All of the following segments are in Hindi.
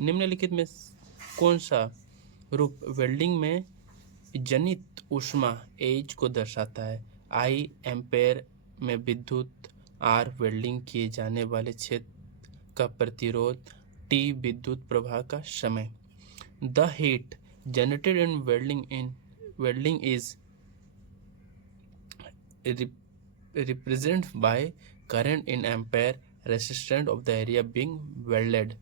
निम्नलिखित में कौन सा रूप वेल्डिंग में जनित ऊष्मा एच को दर्शाता है? आई एम्पेयर में विद्युत, आर वेल्डिंग किए जाने वाले क्षेत्र का प्रतिरोध, टी विद्युत प्रवाह का समय। The heat generated in welding is represented by current in ampere, resistance of the area being welded,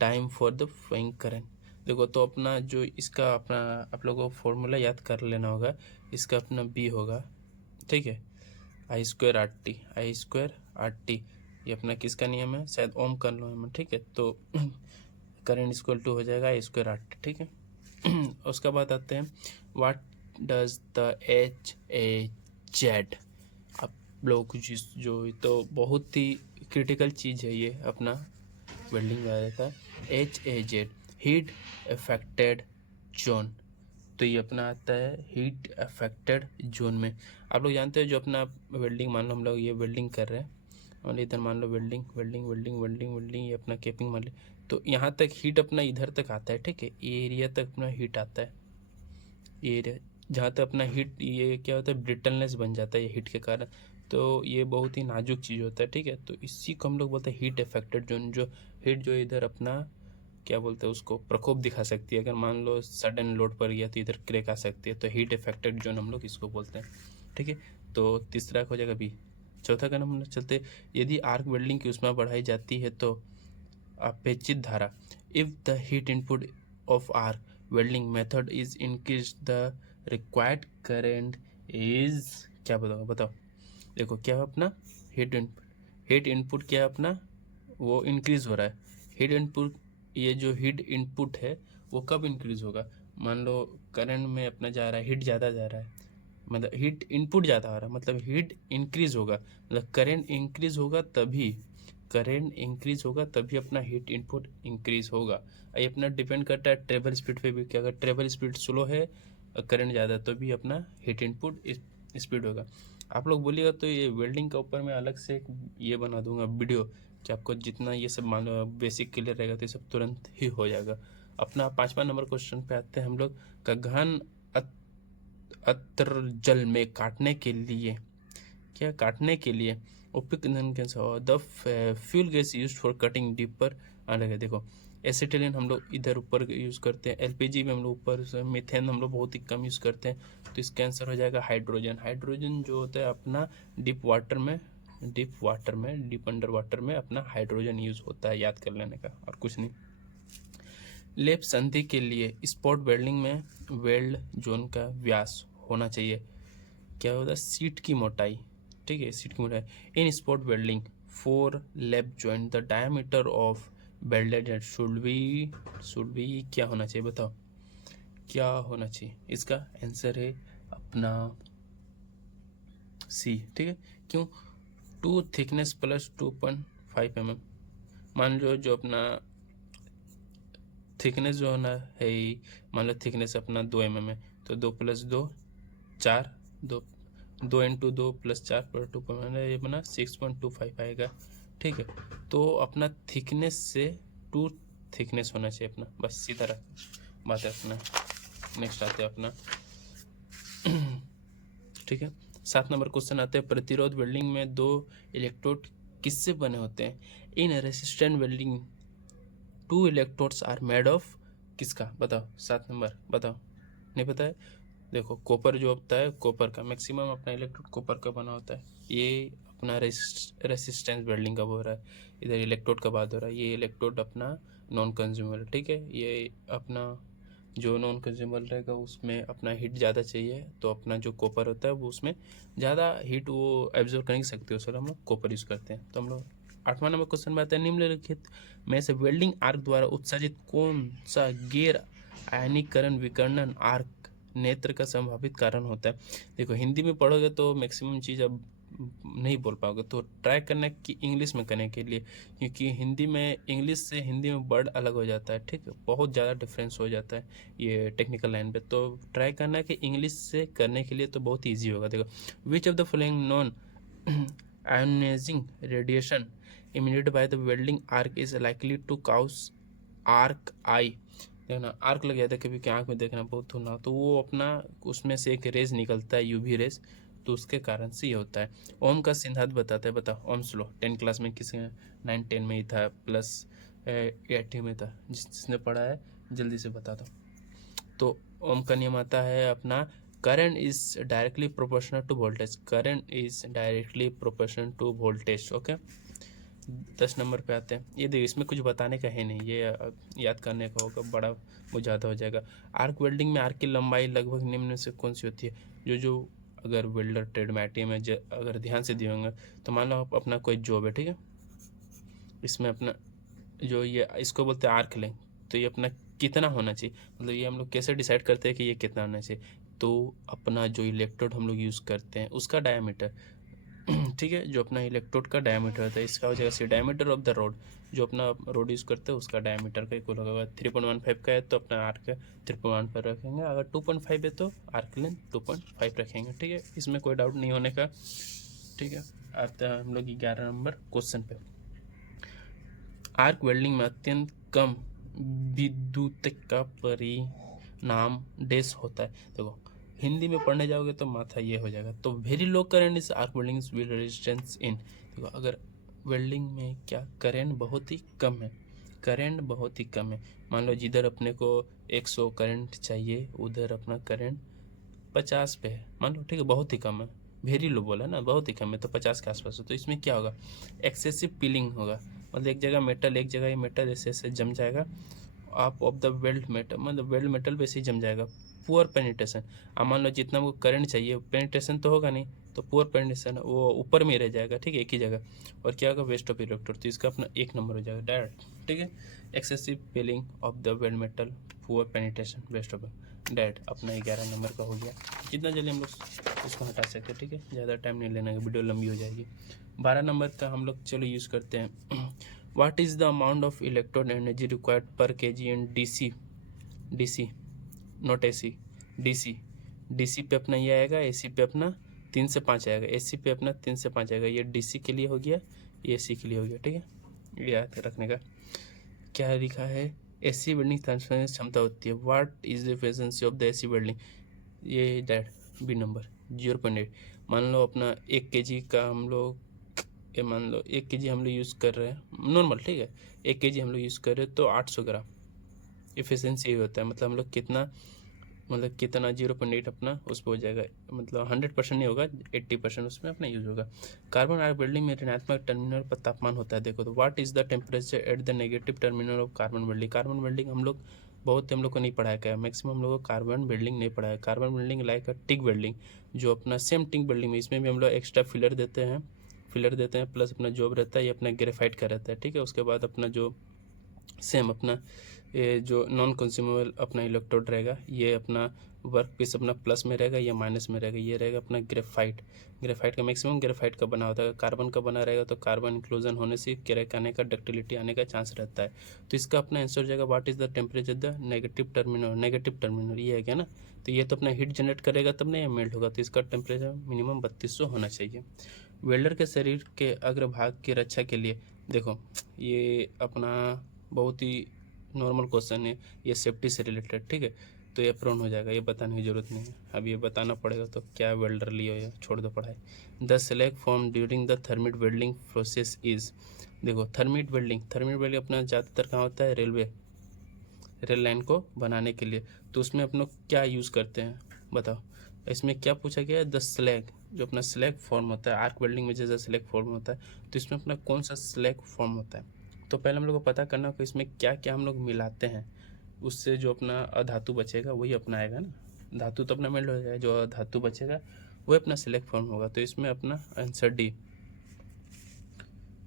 time for the flowing current। देखो तो अपना जो इसका अपना आप लोगों को फॉर्मूला याद कर लेना होगा। इसका अपना बी होगा, ठीक है, आई स्क्वायर आर टी, आई स्क्वायर आर टी। ये अपना किसका नियम है? शायद ओम का नियम है, ठीक है। तो करंट इक्वल टू हो जाएगा आई स्क्वायर आर टी, ठीक है। उसके बाद आते हैं what does the H A Z. आप लोग जो तो बहुत ही क्रिटिकल चीज़ है ये अपना वेल्डिंग वाले का। H A Z heat affected zone. तो ये अपना आता है हीट अफेक्टेड जोन में। आप लोग जानते हो जो अपना वेल्डिंग, मान लो हम लोग ये वेल्डिंग कर रहे हैं और इधर मान लो welding welding welding welding welding, ये अपना केपिंग मान लो। तो यहाँ तक हीट अपना इधर तक आता है, ठीक है, ये एरिया तक अपना हीट आता है। ये एरिया जहाँ तक अपना हीट, ये क्या होता है, ब्रिटलनेस बन जाता है ये हीट के कारण। तो ये बहुत ही नाजुक चीज़ होता है, ठीक है। तो इसी को हम लोग बोलते हैं हीट अफेक्टेड जोन। जो हीट जो इधर अपना क्या बोलते हैं उसको प्रकोप दिखा सकती है। अगर मान लो सडन लोड पर गया तो इधर क्रैक आ सकती है। तो हीट अफेक्टेड जोन हम लोग इसको बोलते हैं, ठीक है। तो तीसरा हो जाएगा बी। चौथा का हम चलते, यदि आर्क वेल्डिंग की ऊष्मा बढ़ाई जाती है तो अपेक्षित धारा, if the heat input of arc welding method is increase the required current is, क्या बताओ। देखो क्या है अपना हीट इनपुट क्या है अपना, वो इंक्रीज हो रहा है। हीट इनपुट, ये जो हीट इनपुट है वो कब इंक्रीज होगा? मान लो करंट में अपना जा रहा है, हीट ज़्यादा जा रहा है, मतलब हीट इनपुट ज़्यादा आ रहा है, मतलब हीट इंक्रीज होगा, मतलब करंट इंक्रीज होगा तभी अपना हीट इनपुट इंक्रीज होगा। ये अपना डिपेंड करता है ट्रेवल स्पीड पे भी, कि अगर ट्रेवल स्पीड स्लो है, करंट ज़्यादा, तो भी अपना हीट इनपुट स्पीड होगा। आप लोग बोलिएगा तो ये वेल्डिंग के ऊपर मैं अलग से ये बना दूंगा वीडियो, कि आपको जितना ये सब मान लो बेसिक क्लियर रहेगा तो ये सब तुरंत ही हो जाएगा। अपना 5वां नंबर क्वेश्चन पे आते हैं हम लोग का। घन अत्र जल में काटने के लिए उपयुक्त ईंधन कैसा? The fuel gas use for cutting deeper अलग है। देखो एसिटिलीन हम लोग इधर ऊपर यूज़ करते हैं, एलपीजी में हम लोग ऊपर, मीथेन हम लोग बहुत ही कम यूज़ करते हैं। तो इसका आंसर हो जाएगा हाइड्रोजन। हाइड्रोजन जो होता है अपना डीप अंडर वाटर में अपना हाइड्रोजन यूज़ होता है, याद कर लेने का और कुछ नहीं। लेप संधि के लिए स्पॉट वेल्डिंग में वेल्ड जोन का व्यास होना चाहिए, क्या होता है, सीट की मोटाई, ठीक है, सीट की मोटाई। इन स्पॉट वेल्डिंग फॉर लेप joint the diameter of welded should be क्या होना चाहिए? बताओ क्या होना चाहिए? इसका आंसर है अपना सी, ठीक है। क्यों? 2 थिकनेस प्लस 2.5 mm। मान लो जो अपना थिकनेस जो होना है, मान लो थिकनेस अपना 2 mm है, तो 2 + 2 4, 2 इंटू 2 + 4 पर 2 ये बना 6.25 आएगा, ठीक है। तो अपना थिकनेस से 2 थिकनेस होना चाहिए अपना, बस सीधा बात है अपना। नेक्स्ट आते हैं अपना, ठीक है। 7 नंबर क्वेश्चन आते हैं, प्रतिरोध वेल्डिंग में 2 इलेक्ट्रोड किससे बने होते हैं? In resistant welding 2 electrodes are made of किसका? बताओ 7 नंबर, बताओ, नहीं पता है? देखो कॉपर जो होता है, कॉपर का मैक्सिमम अपना इलेक्ट्रोड कॉपर का बना होता है। ये अपना रेसिस्टेंस वेल्डिंग का हो रहा है, इधर इलेक्ट्रोड का बात हो रहा है। ये इलेक्ट्रोड अपना नॉन कंज्यूमेबल, ठीक है। ये अपना जो नॉन कंज्यूमेबल रहेगा उसमें अपना हीट ज़्यादा चाहिए, तो अपना जो कॉपर होता है वो उसमें ज़्यादा हीट वो एब्जॉर्ब कर नहीं सकते, उसको हम लोग कॉपर यूज़ करते हैं। तो हम लोग 8वां नंबर क्वेश्चन में आता है, निम्नलिखित में से वेल्डिंग आर्क द्वारा उत्सर्जित कौन सा गैर आयनीकरण विकर्ण आर्क नेत्र का संभावित कारण होता है? देखो हिंदी में पढ़ोगे तो मैक्सिमम चीज़ अब नहीं बोल पाओगे, तो ट्राई करना कि इंग्लिश में करने के लिए, क्योंकि हिंदी में, इंग्लिश से हिंदी में वर्ड अलग हो जाता है, ठीक है, बहुत ज़्यादा डिफरेंस हो जाता है ये टेक्निकल लाइन पे। तो ट्राई करना कि इंग्लिश से करने के लिए तो बहुत ईजी होगा। देखो which of the following non ionizing radiation emitted by the welding arc is likely to cause arc eye, देखना आर्क लग जाता है कभी आँख में देखना बहुत होना, तो वो अपना उसमें से एक रेज निकलता है यूवी रेज, तो उसके कारण से ये होता है। ओम का सिद्धांत बताता है, बताओ ओम्स लॉ 10 क्लास में किसी 9-10 में ही था, प्लस 80 में था, जिसने पढ़ा है जल्दी से बता दो। तो ओम का नियम आता है अपना, current is directly proportional to voltage, current is directly proportional to voltage. Okay, 10 नंबर पे आते हैं। ये देखिए इसमें कुछ बताने का है नहीं, ये याद करने का होगा, बड़ा वो ज़्यादा हो जाएगा। आर्क वेल्डिंग में आर्क की लंबाई लगभग निम्न से कौन सी होती है? जो अगर वेल्डर ट्रेड में आईटी में अगर ध्यान से दिए होंगे, तो मान लो आप अपना कोई जॉब है, ठीक है, इसमें अपना जो ये इसको बोलते हैं आर्क लेंथ, तो ये अपना कितना होना चाहिए, मतलब ये हम लोग कैसे डिसाइड करते हैं कि ये कितना होना चाहिए? तो अपना जो इलेक्ट्रोड हम लोग यूज़ करते हैं उसका डायमीटर, ठीक है, जो अपना इलेक्ट्रोड का डायमीटर होता है, इसका हो जाएगा सी डायमीटर ऑफ द रोड, जो अपना रोड यूज़ करते हैं उसका डायमीटर का इक्वल होगा। 3.15 का है तो अपना आर्क 3.1 पर रखेंगे, अगर 2.5 है तो आर्क लेंथ 2.5 रखेंगे, ठीक है, इसमें कोई डाउट नहीं होने का। ठीक है, आता है हम लोग 11 नंबर क्वेश्चन पे। आर्क वेल्डिंग में अत्यंत कम विद्युत का परिणाम डैश होता है। देखो हिंदी में पढ़ने जाओगे तो माथा ये हो जाएगा, तो very low current is arc welding will resistance in. देखो अगर वेल्डिंग में क्या करंट बहुत ही कम है, करंट बहुत ही कम है, मान लो जिधर अपने को 100 करंट चाहिए उधर अपना करंट 50 पे है, मान लो, ठीक है, बहुत ही कम है, वेरी लो बोला ना, बहुत ही कम है, तो 50 के आसपास है, तो इसमें क्या होगा, एक्सेसिव पीलिंग होगा, मतलब एक जगह मेटल एक जगह ये मेटल ऐसे ऐसे जम जाएगा, आप ऑफ द वेल्ड मेटल, मतलब वेल्ड मेटल वैसे ही जम जाएगा। पुअर पेनिट्रेशन, अब मान लो जितना वो करंट चाहिए पेनिट्रेशन तो होगा नहीं, तो पुअर पेनिट्रेशन वो ऊपर में ही रह जाएगा, ठीक है, एक ही जगह, और क्या होगा, वेस्ट ऑफ इलेक्ट्रोड, तो इसका अपना 1 नंबर हो जाएगा डायरेक्ट, ठीक है। Excessive peeling of the weld metal, poor penetration, waste of date, अपना 11 नंबर का हो गया। जितना जल्दी हम लोग उसको हटा सकते हैं, ठीक है, ज़्यादा टाइम नहीं लेना है, वीडियो लंबी हो जाएगी। 12 नंबर का हम लोग चलो यूज़ करते हैं। What is the amount of electron energy required per kg in DC not AC, DC पे अपना ये आएगा, एसी पे अपना 3 से 5 आएगा, एसी पे अपना 3 से 5 आएगा, ये डीसी के लिए हो गया, ये एसी के लिए हो गया, ठीक है, याद रखने का। क्या लिखा है, एसी वेल्डिंग ट्रांसफर क्षमता होती है, what is the efficiency of the AC welding, ये डैट बी नंबर 0.8। मान लो अपना 1 केजी का हम लोग, ये मान लो 1 केजी हम लोग यूज़ कर रहे हैं नॉर्मल, ठीक है, 1 केजी हम लोग यूज़ कर रहे हैं तो 800 ग्राम एफिशिएंसी ही होता है, मतलब हम लोग कितना, मतलब कितना 0.8 अपना उस पर हो जाएगा, मतलब 100% नहीं होगा, 80% उसमें अपना यूज होगा। कार्बन आर्क वेल्डिंग में ऋणात्मक टर्मिनल पर तापमान होता है, देखो तो what is the temperature at the negative terminal of carbon welding. Carbon welding हम लोग बहुत हम लोग को नहीं पढ़ाया गया, मैक्सिमम हम लोग को कार्बन वेल्डिंग नहीं पढ़ाया। कार्बन वेल्डिंग लाइक अ टिक वेल्डिंग, जो अपना सेम टिक वेल्डिंग में, इसमें भी हम लोग एक्स्ट्रा फिलर देते हैं, प्लस अपना जॉब रहता है, ये अपना ग्रेफाइट का रहता है, ठीक है। उसके बाद अपना जो सेम अपना ये जो नॉन कंज्यूमेबल अपना इलेक्ट्रोड रहेगा, ये अपना वर्क पीस अपना प्लस में रहेगा, ये माइनस में रहेगा, ये रहेगा अपना ग्रेफाइट का मैक्सिमम ग्रेफाइट का बना होता है, कार्बन का बना रहेगा तो कार्बन इंक्लूजन होने से क्रैक आने का, डक्टिलिटी आने का चांस रहता है। तो इसका अपना आंसर हो जाएगा what is the temperature the negative terminal, ये है क्या ना, तो ये तो अपना हीट जनरेट करेगा तब नहीं मेल्ट होगा, तो इसका टेम्परेचर मिनिमम 3200 होना चाहिए। वेल्डर के शरीर के अग्रभाग की रक्षा के लिए, देखो ये अपना बहुत ही नॉर्मल क्वेश्चन है, ये सेफ्टी से रिलेटेड, ठीक है, तो ये प्रोन हो जाएगा, ये बताने की जरूरत नहीं है, अब ये बताना पड़ेगा, तो क्या वेल्डर लियो, या छोड़ दो पढ़ाई। The slag form during the thermit welding process is, देखो थर्मिट वेल्डिंग अपना ज़्यादातर कहाँ होता है, रेल लाइन को बनाने के लिए, तो उसमें अपना क्या यूज़ करते हैं बताओ, इसमें क्या पूछा गया है, द स्लैग, जो अपना स्लैग फॉर्म होता है, आर्क वेल्डिंग में जैसा स्लैग फॉर्म होता है, तो इसमें अपना कौन सा स्लैग फॉर्म होता है, तो पहले हम लोग को पता करना कि इसमें क्या क्या हम लोग मिलाते हैं, उससे जो अपना अधातु बचेगा वही अपना आएगा ना, धातु तो अपना मेल्ट हो जाएगा, जो धातु बचेगा वही अपना सिलेक्ट फॉर्म होगा, तो इसमें अपना आंसर डी,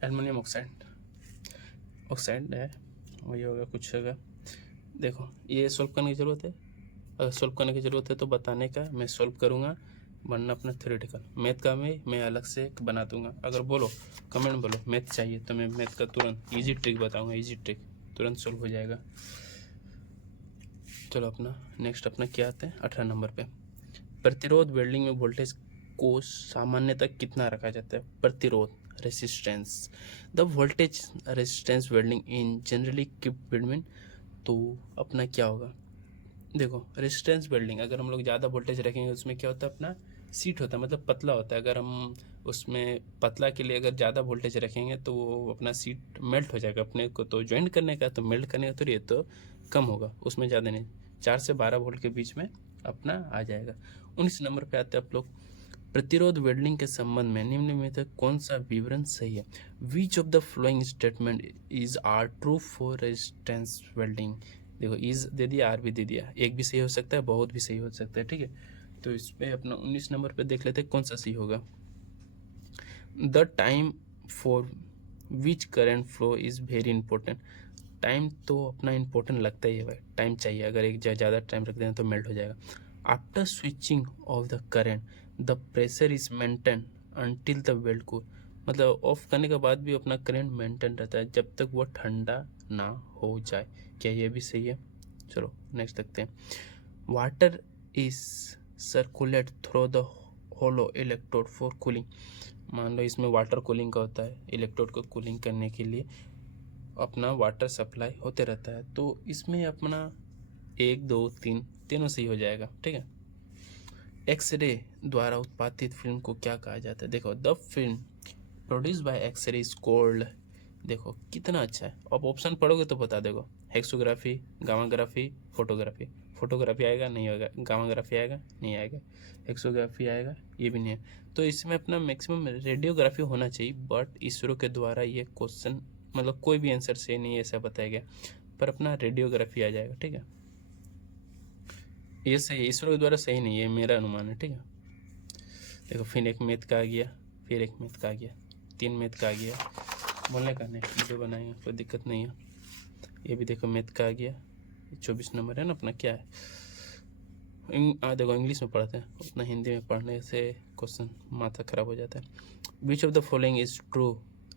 एल्युमिनियम ऑक्साइड है, वही होगा, कुछ होगा। देखो ये सॉल्व करने की ज़रूरत है, अगर सॉल्व करने की ज़रूरत है तो बताने का, मैं सॉल्व करूँगा, वरना अपना थ्योरेटिकल मैथ का मैं अलग से एक बना दूंगा, अगर बोलो कमेंट बोलो मैथ चाहिए तो मैं मैथ का तुरंत इजी ट्रिक बताऊंगा, इजी ट्रिक तुरंत सॉल्व हो जाएगा। चलो अपना नेक्स्ट अपना क्या आते हैं 18 नंबर पे, प्रतिरोध वेल्डिंग में वोल्टेज को सामान्यतः कितना रखा जाता है, प्रतिरोध resistance. The voltage resistance welding in generally keep between, तो अपना क्या होगा, देखो रेजिस्टेंस वेल्डिंग अगर हम लोग ज़्यादा वोल्टेज रखेंगे उसमें क्या होता है, अपना सीट होता है, मतलब पतला होता है। अगर हम उसमें पतला के लिए अगर ज़्यादा वोल्टेज रखेंगे तो वो अपना सीट मेल्ट हो जाएगा। अपने को तो ज्वाइंट करने का, तो मेल्ट करने का तो ये तो कम होगा, उसमें ज़्यादा नहीं, 4 से 12 वोल्ट के बीच में अपना आ जाएगा। 19 नंबर पे आते हैं आप लोग, प्रतिरोध वेल्डिंग के संबंध में निम्न में से कौन सा विवरण सही है? Which of the following statement is are true for resistance welding? देखो इज दे दिया, आर भी दे दिया, एक भी सही हो सकता है, बहुत भी सही हो सकता है, ठीक है। तो इस पे अपना 19 नंबर पे देख लेते हैं कौन सा सही होगा। The time for which current flow is very important. Time तो अपना इंपॉर्टेंट लगता ही है भाई, टाइम चाहिए, अगर एक ज़्यादा टाइम रख दें तो मेल्ट हो जाएगा। After switching off the current the pressure is maintain until the weld cool, मतलब ऑफ करने के बाद भी अपना करंट मेंटेन रहता है जब तक वो ठंडा ना हो जाए। क्या ये भी सही है? चलो नेक्स्ट देखते हैं। Water is circulate through the hollow electrode for cooling. मान लो इसमें वाटर कूलिंग का होता है, इलेक्ट्रोड को कूलिंग करने के लिए अपना वाटर सप्लाई होते रहता है। तो इसमें अपना 1 2 3 तीनों सही हो जाएगा, ठीक है। एक्सरे द्वारा उत्पादित फिल्म को क्या कहा जाता है? देखो the film produce by X-ray is called, देखो कितना अच्छा है। अब ऑप्शन पढ़ोगे तो बता देगा, हेक्सोग्राफी, गामाग्राफी, फोटोग्राफी। फोटोग्राफी आएगा नहीं आएगा, गामाग्राफी आएगा नहीं आएगा, हेक्सोग्राफी आएगा ये भी नहीं है। तो इसमें अपना मैक्सिमम रेडियोग्राफी होना चाहिए, बट इसरो के द्वारा ये क्वेश्चन मतलब कोई भी आंसर सही नहीं है ऐसा बताया गया, पर अपना रेडियोग्राफी आ जाएगा, ठीक है। ये सही है, इसरो के द्वारा सही नहीं है, मेरा अनुमान है, ठीक है। देखो फिर एक मैथ का आ गया, फिर एक मैथ का आ गया, 3 मैथ का आ गया, बोलने का नहीं, वीडियो बनाएंगे कोई दिक्कत नहीं है। ये भी देखो मैथ का आ गया, 24 नंबर है ना अपना, क्या है देखो इंग्लिश में पढ़ते हैं, उतना हिंदी में पढ़ने से क्वेश्चन माथा खराब हो जाता है। Which of the following is true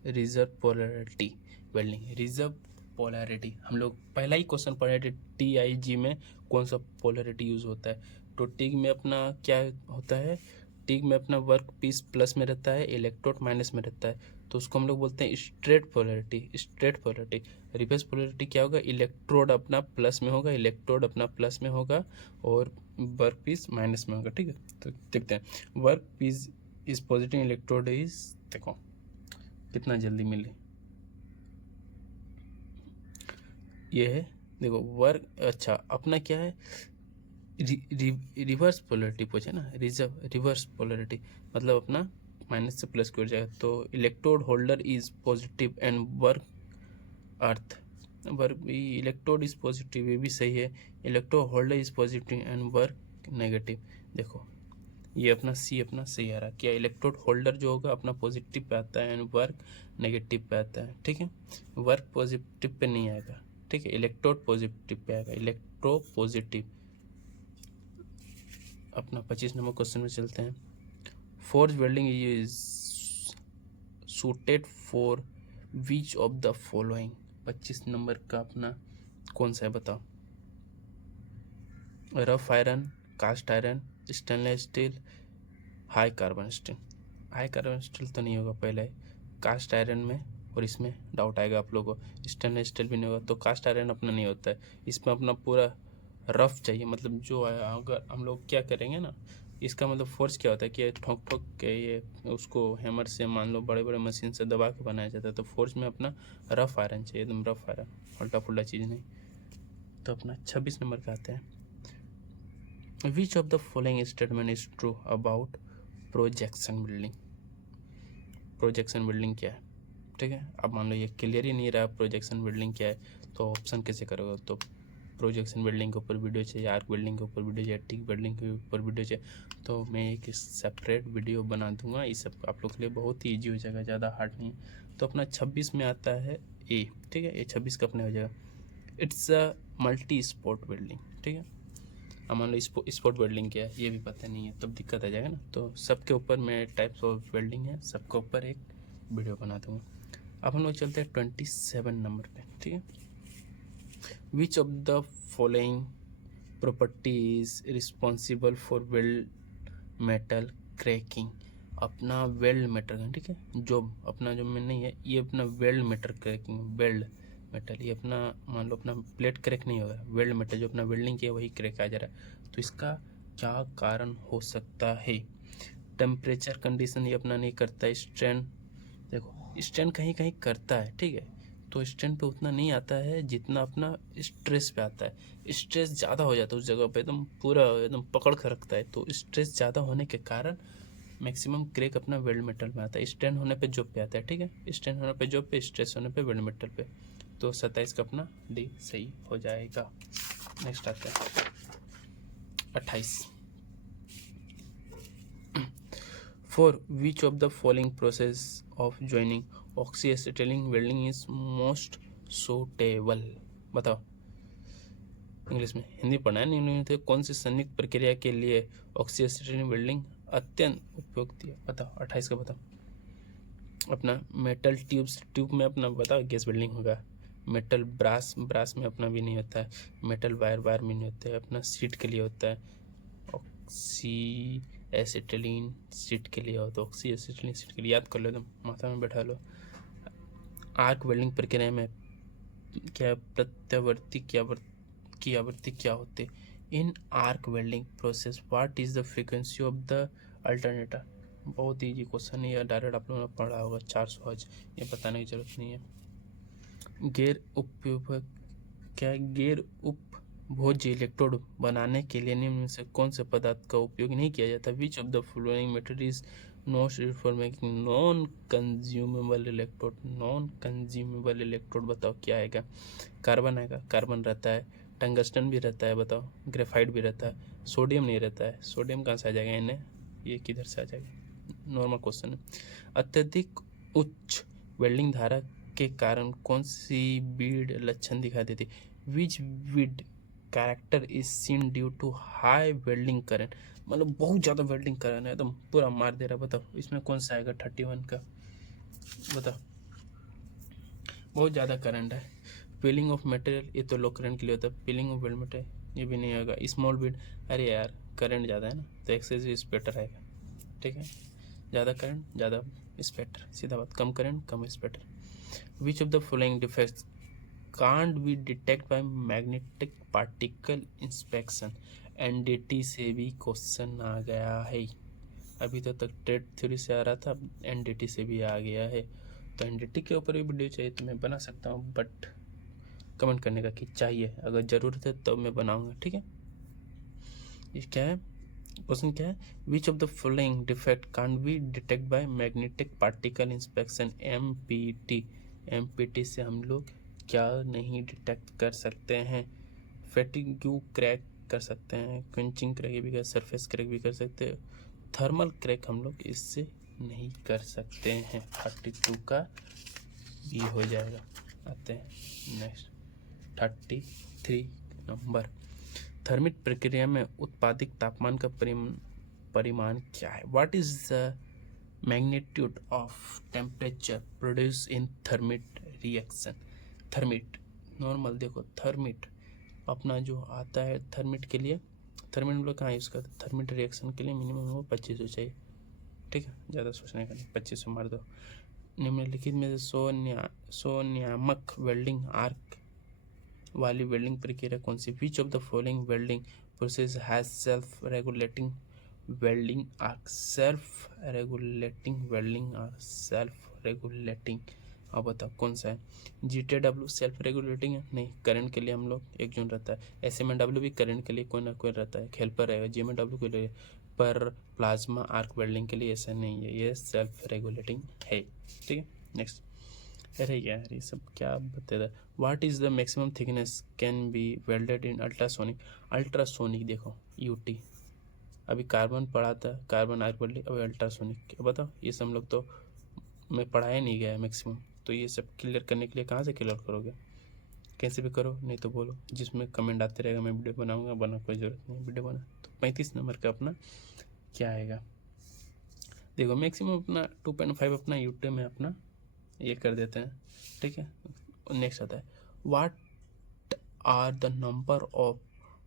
reserve polarity welding? Reserve polarity हम लोग पहला ही क्वेश्चन पढ़े थे, TIG में कौन सा पोलैरिटी यूज होता है। तो टिग में अपना क्या होता है, टिग में अपना वर्क पीस प्लस में रहता है, इलेक्ट्रोड माइनस में रहता है, तो उसको हम लोग बोलते हैं straight polarity. Straight polarity. Reverse polarity क्या होगा, इलेक्ट्रोड अपना प्लस में होगा, इलेक्ट्रोड अपना प्लस में होगा और वर्क पीस माइनस में होगा, ठीक है। तो देखते हैं, work piece is positive, electrode is, देखो कितना जल्दी मिले, ये है देखो वर्क, अच्छा अपना क्या है, रिवर्स पोलैरिटी पूछे ना, रिवर्स पोलैरिटी मतलब अपना माइनस से प्लस की ओर जाएगा। तो electrode holder is positive and work earth, work electrode is positive, ये भी सही है, electrode holder is positive and work negative. देखो ये अपना सी अपना सही आ रहा है, क्या इलेक्ट्रोड होल्डर जो होगा अपना पॉजिटिव पे आता है एंड वर्क नेगेटिव पे आता है, ठीक है। वर्क पॉजिटिव पे नहीं आएगा, ठीक है, इलेक्ट्रोड पॉजिटिव पे आएगा, इलेक्ट्रो पॉजिटिव। अपना 25 नंबर क्वेश्चन में चलते हैं। Forge welding is suited for which of the following? 25 number का अपना कौन सा है बताओ? Rough iron, cast iron, stainless steel, high carbon steel. High carbon steel तो नहीं होगा, पहले कास्ट आयरन में, और इसमें डाउट आएगा आप लोगों को, स्टेनलेस स्टील भी नहीं होगा, तो कास्ट आयरन अपना नहीं होता है। इसमें अपना पूरा रफ चाहिए, मतलब जो है अगर हम लोग क्या करेंगे ना, इसका मतलब फोर्स क्या होता है कि ठोक ठोक के ये उसको हैमर से मान लो बड़े बड़े मशीन से दबा के बनाया जाता है, तो फोर्स में अपना रफ आयरन चाहिए, एकदम रफ आयरन, उल्टा पुल्टा चीज़ नहीं। तो अपना 26 नंबर का आते हैं। विच of the following statement is true about projection building? Projection building क्या है, ठीक है। अब मान लो ये क्लियर ही नहीं रहा प्रोजेक्शन बिल्डिंग क्या है, तो ऑप्शन कैसे करोगे? तो प्रोजेक्शन बिल्डिंग के ऊपर वीडियो चाहिए, आर्क बिल्डिंग के ऊपर वीडियो चाहिए, टिक बिल्डिंग के ऊपर वीडियो चाहिए, तो मैं एक सेपरेट वीडियो बना दूंगा, ये सब आप लोग के लिए बहुत ही ईजी हो जाएगा, ज़्यादा हार्ड नहीं है। तो अपना 26 में आता है ए, ठीक है, ये 26 का अपने हो जाएगा। It's a multi sport building, ठीक है। अब मान लो स्पोर्ट वेल्डिंग क्या है ये भी पता नहीं है, तब दिक्कत आ जाएगा ना। तो सबके ऊपर मैं टाइप्स ऑफ वेल्डिंग है, सबके ऊपर एक वीडियो बना दूँगा। अब हम लोग चलते हैं 27 नंबर पे, ठीक है। Which of the following property is responsible for weld metal cracking? अपना वेल्ड मेटल, ठीक है, जो अपना जो में नहीं है, ये अपना weld metal cracking, weld metal, ये अपना मान लो अपना प्लेट क्रैक नहीं होगा, वेल्ड मेटल जो अपना वेल्डिंग किया वही क्रैक आ जा रहा है। तो इसका क्या कारण हो सकता है? टेम्परेचर कंडीशन ये अपना नहीं करता है। स्ट्रेन, देखो स्ट्रेन कहीं कहीं करता है, ठीक है, तो स्ट्रेन पे उतना नहीं आता है जितना अपना स्ट्रेस पे आता है। स्ट्रेस ज़्यादा हो जाता है उस जगह पे, एकदम पूरा एकदम पकड़ कर रखता है। तो स्ट्रेस ज़्यादा होने के कारण मैक्सिमम क्रैक अपना वेल्ड मेटल में आता है। स्ट्रेन होने पे जॉब पे आता है, ठीक है, स्ट्रेन होने पे जॉब पे, स्ट्रेस होने पे वेल्ड मेटल पे। तो 27 का अपना डी सही हो जाएगा। नेक्स्ट आता है 28। For which of the following process of joining oxyacetylene welding is most suitable? बताओ, इंग्लिश में, हिंदी पढ़ना है नहीं तो कौन सी संयुक्त प्रक्रिया के लिए ऑक्सीएसिटिलीन वेल्डिंग अत्यंत उपयुक्त है? बताओ 28 का बताओ। अपना मेटल ट्यूब में अपना बताओ गैस वेल्डिंग होगा। मेटल ब्रास में अपना भी नहीं होता है। मेटल वायर में नहीं होता है। अपना सीट के लिए होता है। ऑक्सी एसिटिलीन सीट के लिए होता है। ऑक्सी एसिटिलीन सीट के लिए याद कर लो, एकदम माथा में बैठा लो। आर्क वेल्डिंग प्रक्रिया में क्या प्रत्यावर्ती की आवृत्ति क्या होती है? In arc welding process what is the frequency of the alternator? बहुत ईजी क्वेश्चन है, डायरेक्ट आप लोगों ने पढ़ा होगा 400 आज, ये बताने की जरूरत नहीं है। गैर उपभोज्य इलेक्ट्रोड बनाने के लिए निम्न में से कौन से पदार्थ का उपयोग नहीं किया जाता? विच of the following method is not used for making non consumable electrode? Non consumable electrode बताओ क्या आएगा? कार्बन आएगा, कार्बन रहता है, टंगस्टन भी रहता है, बताओ, ग्रेफाइट भी रहता है, सोडियम नहीं रहता है। सोडियम कहाँ से आ जाएगा? इन्हें ये किधर से आ जाएगा? नॉर्मल क्वेश्चन है। अत्यधिक उच्च वेल्डिंग धारा के कारण कौन सी बीड लक्षण दिखा देती? Which bead character is seen due to high welding current? मतलब बहुत ज़्यादा वेल्डिंग करंट है, एकदम पूरा मार दे रहा है। बताओ इसमें कौन सा आएगा 31 का? बताओ, बहुत ज़्यादा करंट है। पीलिंग ऑफ मटेरियल, ये तो लो करंट के लिए होता है। पीलिंग ऑफ वेल्ड मटेरियल ये भी नहीं होगा। स्मॉल बीड, अरे यार करंट ज़्यादा है ना, तो एक्सेसिव स्पेक्टर आएगा, ठीक है, ज़्यादा करंट ज़्यादा स्पेक्टर, सीधा बात, कम करंट कम spatter. Which of the following defects can't be detect by magnetic particle inspection? NDT से भी क्वेश्चन आ गया है। अभी तक ट्रेड थ्योरी से आ रहा था, एनडीटी से भी आ गया है। तो एनडीटी के ऊपर भी वीडियो चाहिए तो मैं बना सकता हूँ, बट कमेंट करने का कि चाहिए, अगर ज़रूरत है तो मैं बनाऊँगा, ठीक है। ये क्या है क्वेश्चन, क्या है? Which of the following defect can't be detect by magnetic particle inspection? Empty से हम लोग क्या नहीं डिटेक्ट कर सकते हैं? फैटिग्यू क्रैक कर सकते हैं, क्विंचिंग क्रैक भी कर, सरफेस क्रैक भी कर सकते हैं, थर्मल क्रैक हम लोग इससे नहीं कर सकते हैं। 32 का भी हो जाएगा। आते हैं नेक्स्ट 33 नंबर। थर्मिक प्रक्रिया में उत्पादित तापमान का परिमाण क्या है? What is the magnitude of temperature produce in thermit reaction? Thermit normal, देखो थर्मिट अपना जो आता है थर्मिट के लिए, थर्मिट हम लोग कहाँ यूज़ करते हैं? थर्मिट रिएक्शन के लिए मिनिमम वो 2500 चाहिए, ठीक है, ज़्यादा सोचने का नहीं, 2500 मार दो। निम्नलिखित में से सोनियामक वेल्डिंग आर्क वाली वेल्डिंग प्रक्रिया कौन सी? Which of the following welding process has self regulating welding arc? Self regulating welding arc, self regulating, अब बताओ कौन सा है? GTW सेल्फ रेगुलेटिंग है? नहीं, करंट के लिए हम लोग एक जून रहता है। SMW भी करंट के लिए कोई ना कोई रहता है, हेल्पर रहेगा। GMW के लिए, पर प्लाज्मा आर्क वेल्डिंग के लिए ऐसा नहीं है, ये सेल्फ रेगुलेटिंग है, ठीक है। नेक्स्ट, अरे यार ये सब क्या बता? What is the maximum thickness can be welded in ultrasonic? Ultrasonic देखो UT, अभी कार्बन पढ़ा था, कार्बन आर्क वेल्डिंग, अभी अल्ट्रासोनिक, बताओ ये सब हम लोग तो मैं पढ़ाया नहीं गया है मैक्सिमम, तो ये सब क्लियर करने के लिए कहाँ से क्लियर करोगे? कैसे भी करो, नहीं तो बोलो, जिसमें कमेंट आते रहेगा मैं वीडियो बनाऊंगा, बना कोई ज़रूरत नहीं वीडियो बना। तो 35 नंबर का अपना क्या आएगा? देखो मैक्सिमम अपना 2.5 अपना यूट्यूब में अपना ये कर देते हैं, ठीक है। नेक्स्ट आता है, what are the number of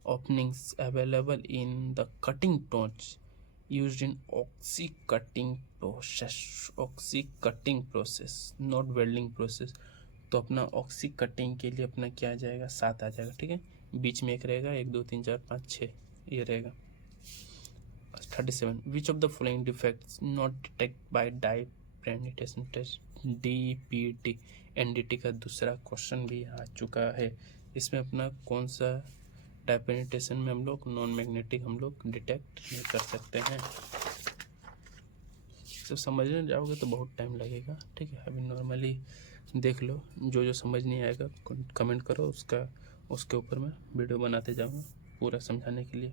openings available in the cutting notch used in oxy cutting process not welding process। तो अपना ऑक्सी कटिंग के लिए अपना क्या आ जाएगा, 7 आ जाएगा, ठीक है। बीच में एक रहेगा, 1 2 3 4 5 6 ये रहेगा। 37 which of the following defects not detect by dye penetration test, DPT NDT का दूसरा क्वेश्चन भी आ चुका है। इसमें अपना कौन सा डाई पेनिट्रेशन में हम लोग नॉन मैग्नेटिक हम लोग डिटेक्ट नहीं कर सकते हैं। सब समझने जाओगे तो बहुत टाइम लगेगा, ठीक है। अभी नॉर्मली देख लो, जो जो समझ नहीं आएगा कमेंट करो, उसके ऊपर मैं वीडियो बनाते जाऊँगा पूरा समझाने के लिए।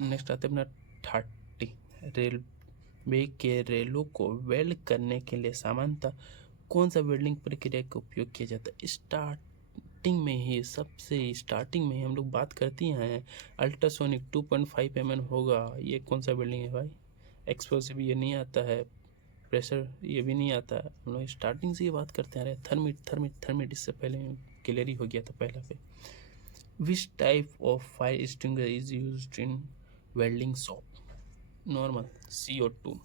नेक्स्ट आते अपना 30 रेलवे के रेलों को वेल्ड करने के लिए सामान्यतः कौन सा वेल्डिंग प्रक्रिया का उपयोग किया जाता है। सबसे स्टार्टिंग में ही हम लोग बात करते हैं अल्ट्रासोनिक 2.5 mm होगा। ये कौन सा वेल्डिंग है भाई, एक्सप्लोसिव ये नहीं आता है, प्रेशर ये भी नहीं आता है। हम लोग स्टार्टिंग से ये बात करते हैं। अरे थर्मिट इससे पहले क्लियर ही हो गया था पहला पे। Which type of fire extinguisher is used in welding shop, normal CO2।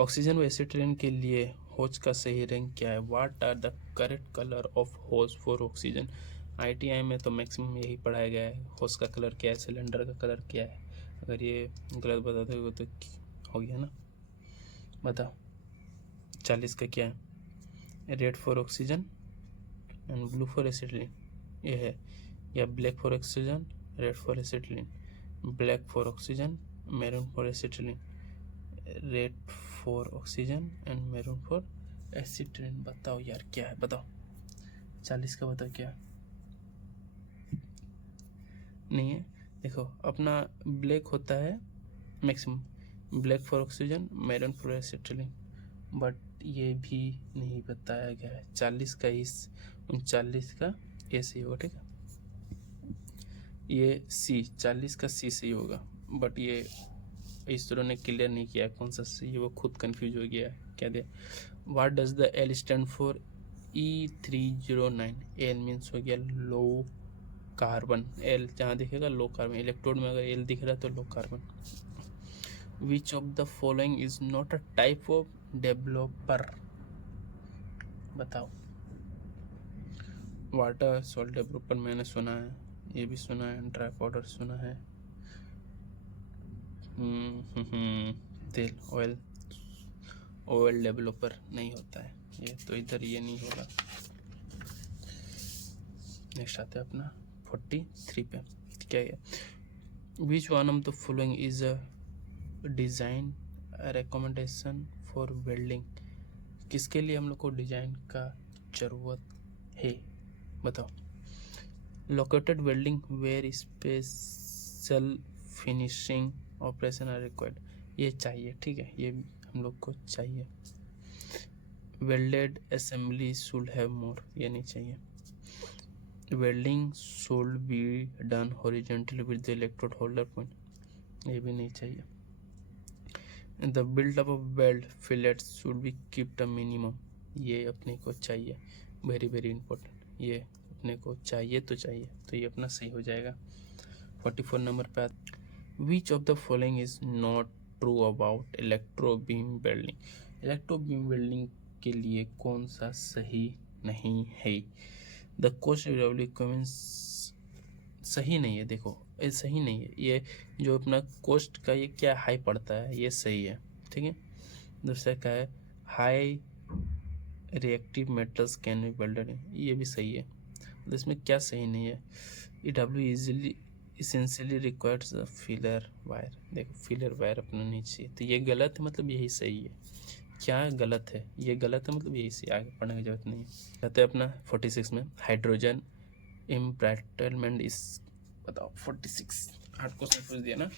Oxygen व एसिटिलीन के लिए होज का सही रंग क्या है। What are the correct colour of hose for oxygen. ITI में तो मैक्सिमम यही पढ़ाया गया है, होज का कलर क्या है, सिलेंडर का कलर क्या है। अगर ये गलत बता दोगे तो हो गया ना, बताओ। 40 का क्या है, red for oxygen and blue for acetylene ये है, या black for oxygen red for acetylene, black for oxygen maroon for acetylene, red for oxygen and maroon for acetylene. बताओ यार क्या है, बताओ। 40 का बताओ क्या नहीं है। देखो अपना ब्लैक होता है maximum, black for oxygen maroon for acetylene, but ये भी नहीं बताया गया है। 40 का 39 का ए सही होगा, ठीक है। ये सी 40 का सी सही होगा, बट ये इसरो ने क्लियर नहीं किया कौन सा सी, वो खुद कंफ्यूज हो गया है। क्या दे, what does the L stand for, E309। L means हो गया लो कार्बन, एल जहाँ दिखेगा लो कार्बन, इलेक्ट्रोड में अगर एल दिख रहा है तो low carbon. Which of the following is not a type of developer, बताओ। वाटर सॉल्ट डेवलपर मैंने सुना है, ये भी सुना है, ड्राई पाउडर सुना है, तेल ऑयल डेवलपर नहीं होता है ये, तो इधर ये नहीं होगा। नेक्स्ट आते हैं अपना 43 पे, क्या है, which one of the following is a design recommendation for welding. किसके लिए हम लोग को डिज़ाइन का ज़रूरत है, बताओ। Located welding where special finishing operation are required, ये चाहिए, ठीक है, ये हम लोग को चाहिए। Welded assembly should have more, ये नहीं चाहिए। Welding should be done horizontally with the electrode holder point, ये भी नहीं चाहिए। The buildup of weld fillets should be keeped a minimum, ये अपने को चाहिए, वेरी वेरी इंपॉर्टेंट, ये अपने को चाहिए, तो ये अपना सही हो जाएगा। 44 नंबर पे विच of the following is not true about electro beam welding. Electro beam welding के लिए कौन सा सही नहीं है। द कॉस्ट रिक्वायरमेंट्स सही नहीं है, देखो ये सही नहीं है, ये जो अपना कॉस्ट का ये क्या हाई पड़ता है, ये सही है, ठीक है। दूसरा क्या है, high reactive metals can be welded, ये भी सही है। इसमें क्या सही नहीं है, EW easily essentially requires a filler wire, देखो फिलर वायर अपना नहीं चाहिए, तो ये गलत है, मतलब यही सही है। क्या गलत है, ये गलत है, मतलब यही सही, आगे पढ़ने की जरूरत नहीं है। कहते हैं अपना 46 में हाइड्रोजन इम्ब्राइटलमेंट इस, बताओ 46 8 क्वेश्चन पूछ दिया ना,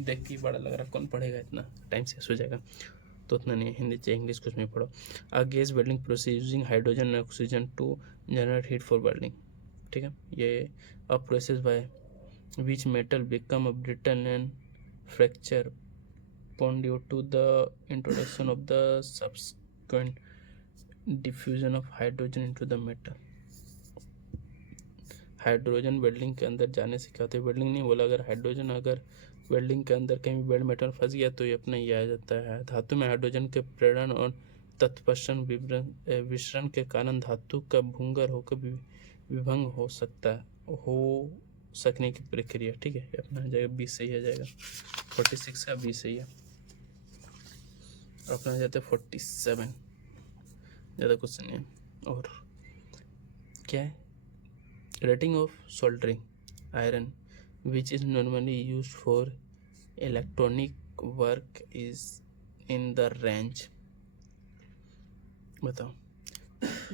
देख के बड़ा लग रहा है, कौन पढ़ेगा, इतना टाइम से हो जाएगा तो उतना नहीं, हिंदी चाहे इंग्लिश कुछ में पढ़ो। A gas welding process using hydrogen and oxygen to generate heat for welding, ठीक है। ये a process by which metal become a brittle and fracture upon due to the introduction of the subsequent diffusion of hydrogen into the metal. Hydrogen welding के अंदर जाने से क्या होता है, वेल्डिंग नहीं बोला, अगर हाइड्रोजन अगर वेल्डिंग के अंदर कहीं वेल्ड मेटल फंस गया तो ये अपना ये आ जाता है। धातु में हाइड्रोजन के प्रेरण और तत्पश्चन विसरण के कारण धातु का भंगुर होकर विभंग हो सकने की प्रक्रिया। ठीक है, ये अपना आ जाएगा 20 सही आ जाएगा। 46 का 20 सही है। अपना आ जाता है 47, ज़्यादा कुछ नहीं है। और क्या है, rating of soldering iron which is normally use for electronic work is in the range. बताओ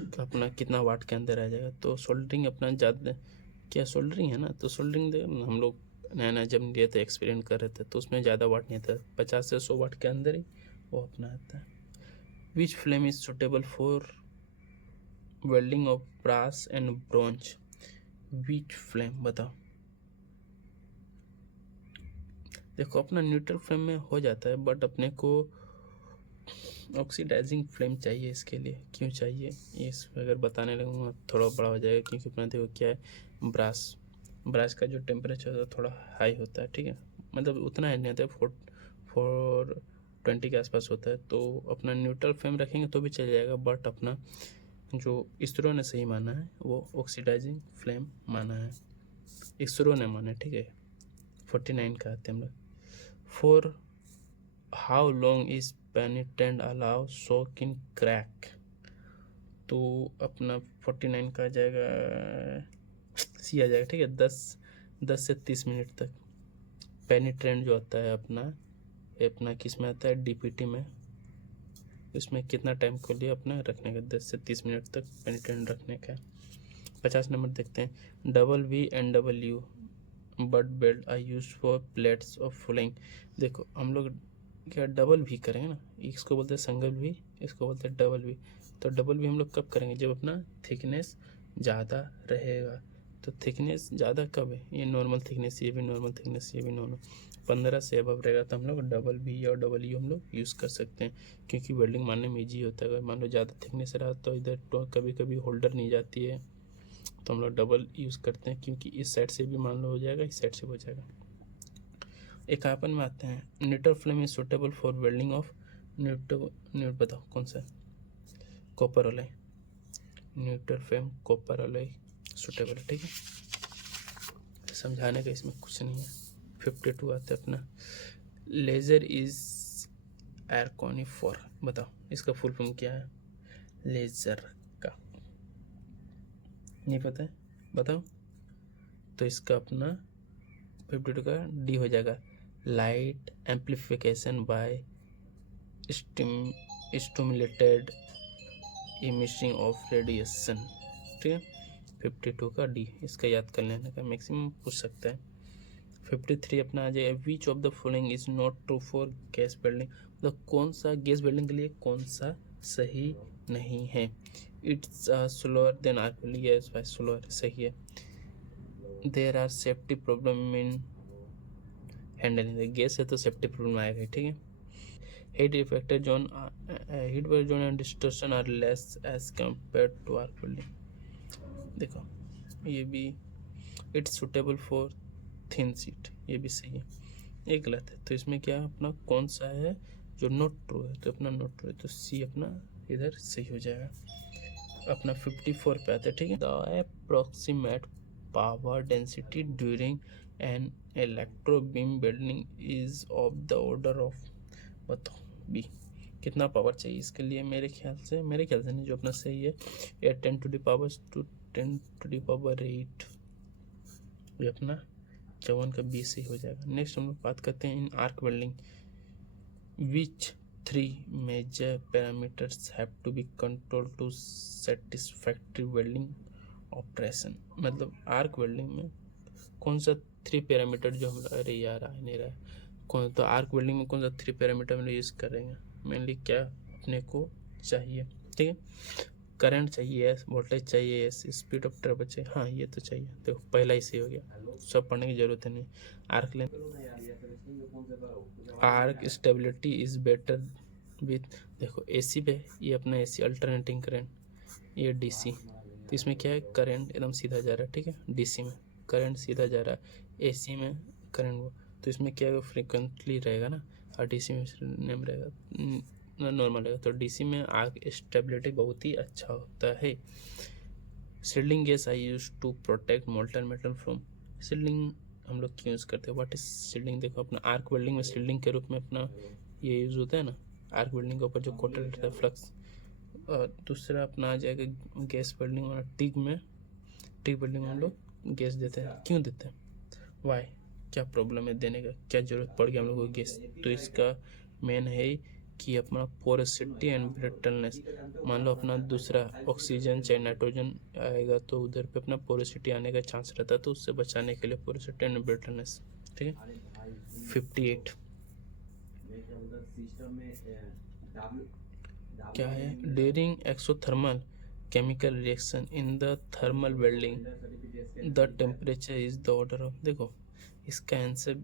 तो अपना कितना वाट के अंदर आ जाएगा। तो सोल्डरिंग अपना ज़्यादा क्या सोल्डरिंग है ना, तो सोल्डरिंग हम लोग नया नया जब लिए थे एक्सपेरिमेंट कर रहे थे तो उसमें ज़्यादा वाट नहीं आता, 50 से 100 वाट के अंदर ही वो अपना आता है। Which flame is suitable for welding of brass and bronze. Which flame बताओ। देखो अपना न्यूट्रल फ्लेम में हो जाता है, बट अपने को ऑक्सीडाइजिंग फ्लेम चाहिए इसके लिए। क्यों चाहिए ये अगर बताने लगूँगा थोड़ा बड़ा हो जाएगा, क्योंकि अपना देखो क्या है, ब्रास का जो टेम्परेचर होता है थोड़ा हाई होता है। ठीक है, मतलब उतना नहीं होता है, 420 के आसपास होता है। तो अपना न्यूट्रल फ्लेम रखेंगे तो भी चल जाएगा, बट अपना जो इसरो ने सही माना है वो ऑक्सीडाइजिंग फ्लेम माना है, इसरो ने माना है। ठीक है, 49 का आते हैं हम लोग। For how long is penetrant allow soak in crack. तो अपना 49 का आ जाएगा, सी आ जाएगा। ठीक है, 10 से 30 मिनट तक पेनिट्रेंट जो होता है अपना किस में आता है, डीपीटी में। इसमें कितना टाइम को लिए अपना रखने का, 10 से 30 मिनट तक पेनिट्रेंट रखने का। 50 नंबर देखते हैं। W and W butt weld I use for plates of fulling. देखो हम लोग क्या डबल भी करेंगे ना, इसको बोलते हैं सिंगल भी, इसको बोलते हैं डबल भी। तो डबल भी हम लोग कब करेंगे, जब अपना थिकनेस ज़्यादा रहेगा। तो थिकनेस ज़्यादा कब है, ये नॉर्मल थिकनेस, ये भी नॉर्मल थिकनेस, ये भी नॉर्मल 15 से अबव रहेगा तो हम लोग डबल भी और डबल यू हम लोग यूज़ कर सकते हैं, क्योंकि वेल्डिंग मारने में ईजी होता है। अगर मान लो ज़्यादा थिकनेस रहा तो इधर तो कभी कभी होल्डर नहीं जाती है, तो हम लोग डबल यूज़ करते हैं, क्योंकि इस साइड से भी मान लो हो जाएगा, इस साइड से हो जाएगा। एक अपन में आते हैं, neutral flame is suitable for welding of न्यूट बताओ कौन सा, copper alloy. Neutral flame copper alloy suitable है। ठीक है, समझाने का इसमें कुछ नहीं है। 52 आता है अपना, लेजर इज एर्कोनिफोर। बताओ इसका फुल फॉर्म क्या है, लेजर का नहीं पता है, बताओ। तो इसका अपना 52 का डी हो जाएगा, light amplification by stimulated emission of radiation. ठीक है, 52 का डी, इसका याद कर लेने का, मैक्सिमम पूछ सकता है। 53 अपना आ जाएगा, विच of the following is not true for gas welding. मतलब कौन सा गैस वेल्डिंग के लिए कौन सा सही नहीं है। It's slower than arc welding, yes भाई स्लोअर सही है। There are safety problem in handling, gas है तो सेफ्टी प्रॉब्लम आएगा। ठीक है, heat affected zone and distortion are less as compare to arc welding. देखो ये भी, it's suitable for thin sheet, ये भी सही है, ये गलत है। तो इसमें क्या अपना कौन सा है जो नॉट ट्रू है, तो अपना नॉट ट्रू है, तो सी अपना इधर सही हो जाएगा। अपना 54 पे आता है। ठीक है, the approximate power density during an electro beam welding is of the order of, बताओ बी कितना पावर चाहिए इसके लिए। मेरे ख्याल से नहीं, जो अपना सही है 10 to the power 8, ये अपना 54 का 20 ही हो जाएगा। नेक्स्ट हम लोग बात करते हैं in arc welding, which 3 major parameters have to be control to satisfactory welding operation. मतलब आर्क वेल्डिंग में कौन सा 3 पैरामीटर जो हम, अरे यार आ नहीं रहा है कौन, तो आर्क वेल्डिंग में कौन सा 3 पैरामीटर हम यूज़ करेंगे, मेनली क्या अपने को चाहिए। ठीक है, करंट चाहिए, वोल्टेज चाहिए, स्पीड ऑफ ट्रेवल चाहिए, हाँ ये तो चाहिए। देखो पहला ही सही हो गया, सब पढ़ने की जरूरत है नहीं। Arc length, arc stability is better with, देखो एसी पे ये अपना एसी अल्टरनेटिंग करंट, ये डीसी, तो इसमें क्या है, करंट एकदम सीधा जा रहा है, ठीक है, डीसी में करंट सीधा जा रहा है, एसी में करंट वो, तो इसमें क्या है, फ्रिक्वेंटली रहेगा ना, और डीसी में नेम रहेगा नॉर्मल रहेगा। तो डीसी में आग स्टेबिलिटी बहुत ही अच्छा होता है। Shielding gas I use to protect molten metal from, shielding हम लोग क्यों यूज़ करते हैं, व्हाट इज सील्डिंग, देखो अपना आर्क वेल्डिंग में सील्डिंग के रूप में अपना ये यूज़ होता है ना, आर्क वेल्डिंग के ऊपर जो कोटेड रहता है फ्लक्स। और दूसरा अपना आ जाएगा गैस वेल्डिंग और टिग वेल्डिंग में हम लोग गैस देते हैं, क्यों देते हैं, वाई, क्या प्रॉब्लम है देने का, क्या ज़रूरत पड़ गया हम लोग को गैस, तो इसका मेन है कि अपना पोरोसिटी एंड ब्रिटलनेस, मान लो अपना दूसरा ऑक्सीजन चाहे नाइट्रोजन आएगा तो उधर पे अपना पोरोसिटी आने का चांस रहता है, तो उससे बचाने के लिए पोरोसिटी एंड ब्रिटलनेस, ठीक है। 58 क्या है, during exothermal chemical reaction in the thermal welding the temperature is the order of, देखो इसका आंसर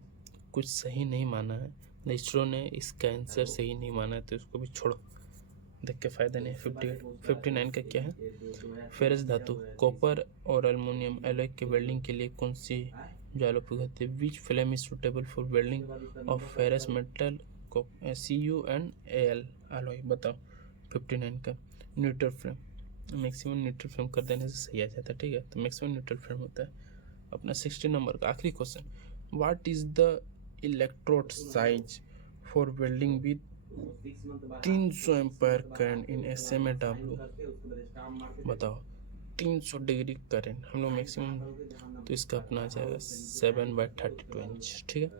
कुछ सही नहीं माना है, इसरो ने इसका आंसर सही नहीं माना है, तो इसको भी छोड़ो, देख के फायदा नहीं। 58 59 का क्या है, फेरस धातु कॉपर और एल्युमिनियम एलॉय के वेल्डिंग के लिए कौन सी ज्वाला उपयोग होती है, which flame is suitable for welding of ferrous metal Cu and Al alloy, बताओ। 59 का neutral flame, maximum neutral flame कर देने से सही आ जाता है, ठीक है, तो मैक्सिमम न्यूट्रल फ्लेम होता है। अपना 60 नंबर का आखिरी question, what is the electrode size for welding with 300 ampere current in SMAW, बताओ 300 डिग्री करंट हम लोग मैक्सिमम, तो इसका अपना आ जाएगा 7/32 इंच, ठीक है।